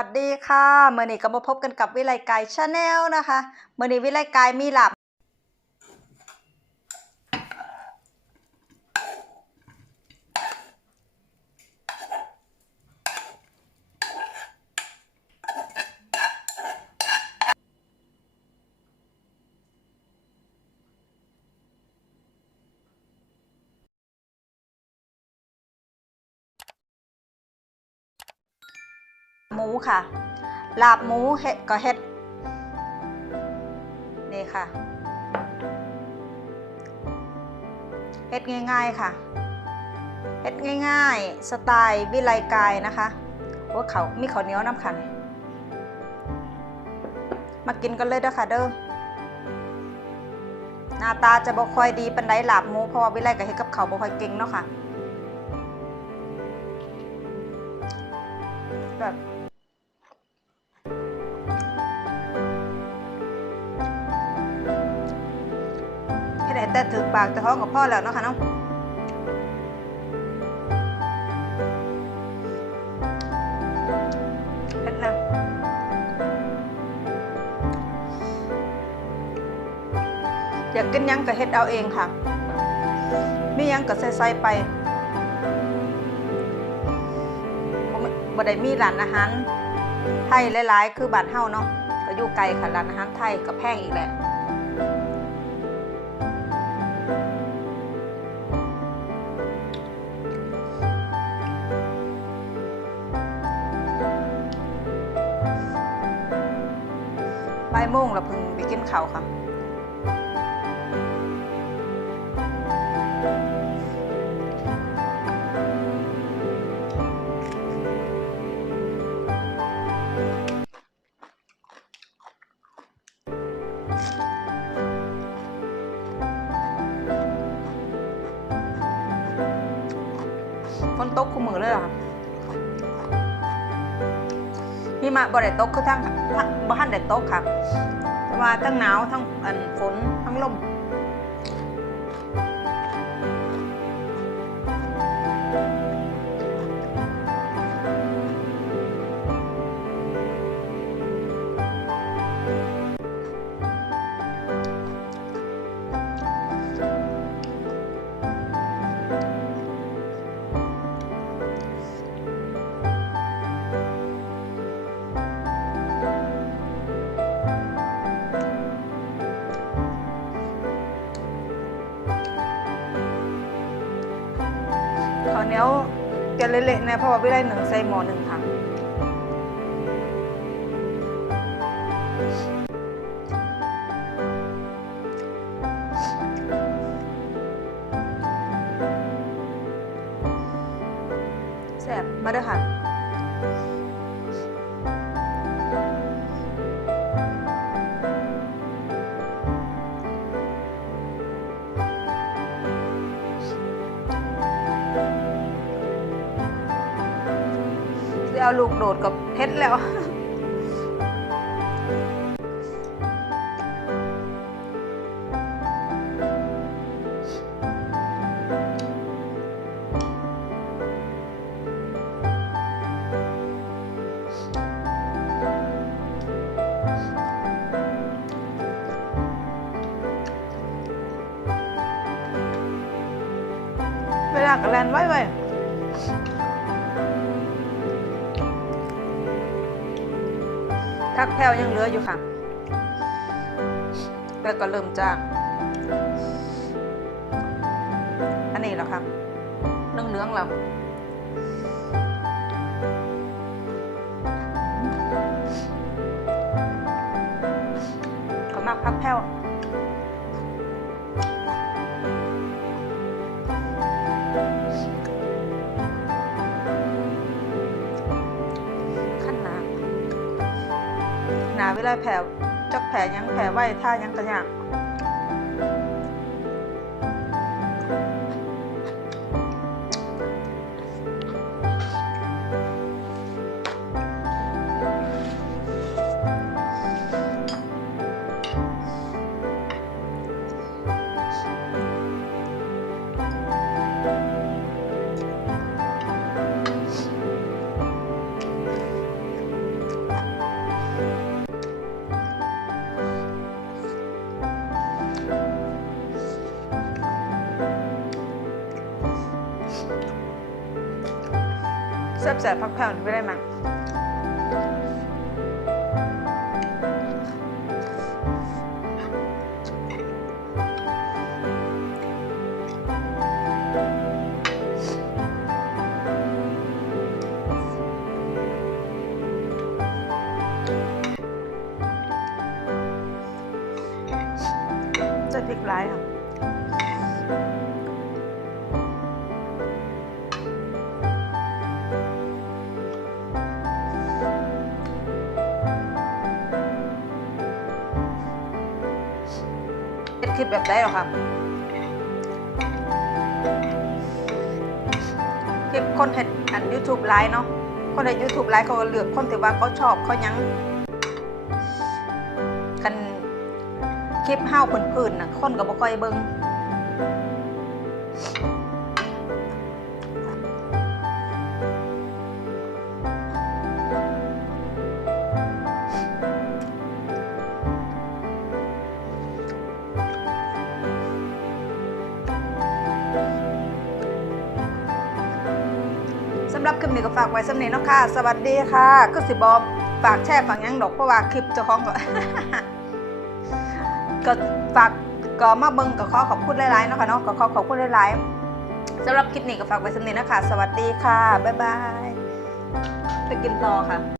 สวัสดีค่ะเมื่อนี้ก็มาพบกันกับวิไลกายชาแนลนะคะเมื่อนี้วิไลกายมีหลับ หมูค่ะ ลาบหมูเห็ดก็เห็ดนี่ค่ะเห็ดง่ายๆค่ะเห็ดง่ายๆ สไตล์วิไลกายนะคะว่าเขามีข้าวเหนียวน้ำขัน มากินกันเลยเด้อค่ะเด้อหน้าตาจะบ่ค่อยดีปันไดลาบหมูเพราะว่าวิไลก็เฮ็ดกับเขาบ่ค่อยเก่งเนาะค่ะแบบ ไหนแต่ถือปากแต่ท้องกับพ่อแล้วเนาะค่ะเนาะเผ็ดนะอยากกินยังก็เฮ็ดเอาเองค่ะมียังก็ใส่ๆไปบ่มีบ่ได้มีร้านอาหารไทยหลาย ๆ คือบ้านเฮาเนาะก็อยู่ไกลค่ะร้านอาหารไทยก็แพงอีกแหละ โมงเราพิ่งไปกินข้าวค่ะฝนตกคู่มือเลยเหรอ ที่มาบ่ได้ตกคือทั้งทั้งบ่ทันได้ตกค่ะแต่ว่าทั้งหนาวทั้งอันฝนทั้งลม จะเละๆนะเพราะว่าวิไลหนึ่งใส่หม้อหนึ่งค่ะแซ่บมาเด้อค่ะ เอาลูกโดดกับเพชรแล้วเวลากระแลนไว้ไว้ ทักแพลวยังเหลืออยู่ค่ะ แล้วก็เริ่มจาก อันนี้แล้วค่ะเรื่องเนื้องๆแเวลาแผลจักแผลยังแผลไหวท่ายังกระยาก แสบๆพักผ่วไม่ได้มาจะพริกร้ายค่ะ คลิปแบบได้หรอครับคลิปคนเห็นอันยูทูบไลฟ์เนาะคนเห็นยูทูบไลฟ์เขาเลือกคนที่ว่าเขาชอบเขายังกันคลิปห้าวพื้นๆน่ะคนกับบ่ค่อยเบิ่ง รับคลิปนี้ก็ฝากไว้สำนี้เนาะค่ะ สวัสดีค่ะ ก็สิบอฝากแชร์ฝากยังดอกเพราะว่าคลิปเจ้าของก็ก็ฝากก็มาเบิ่งก็ขอขอบคุณหลายๆเนาะค่ะเนาะก็ขอขอบคุณหลายๆสำหรับคลิปนี้ก็ฝากไว้สำเนียงนะคะสวัสดีค่ะ บ๊ายบาย ไปกินต่อค่ะ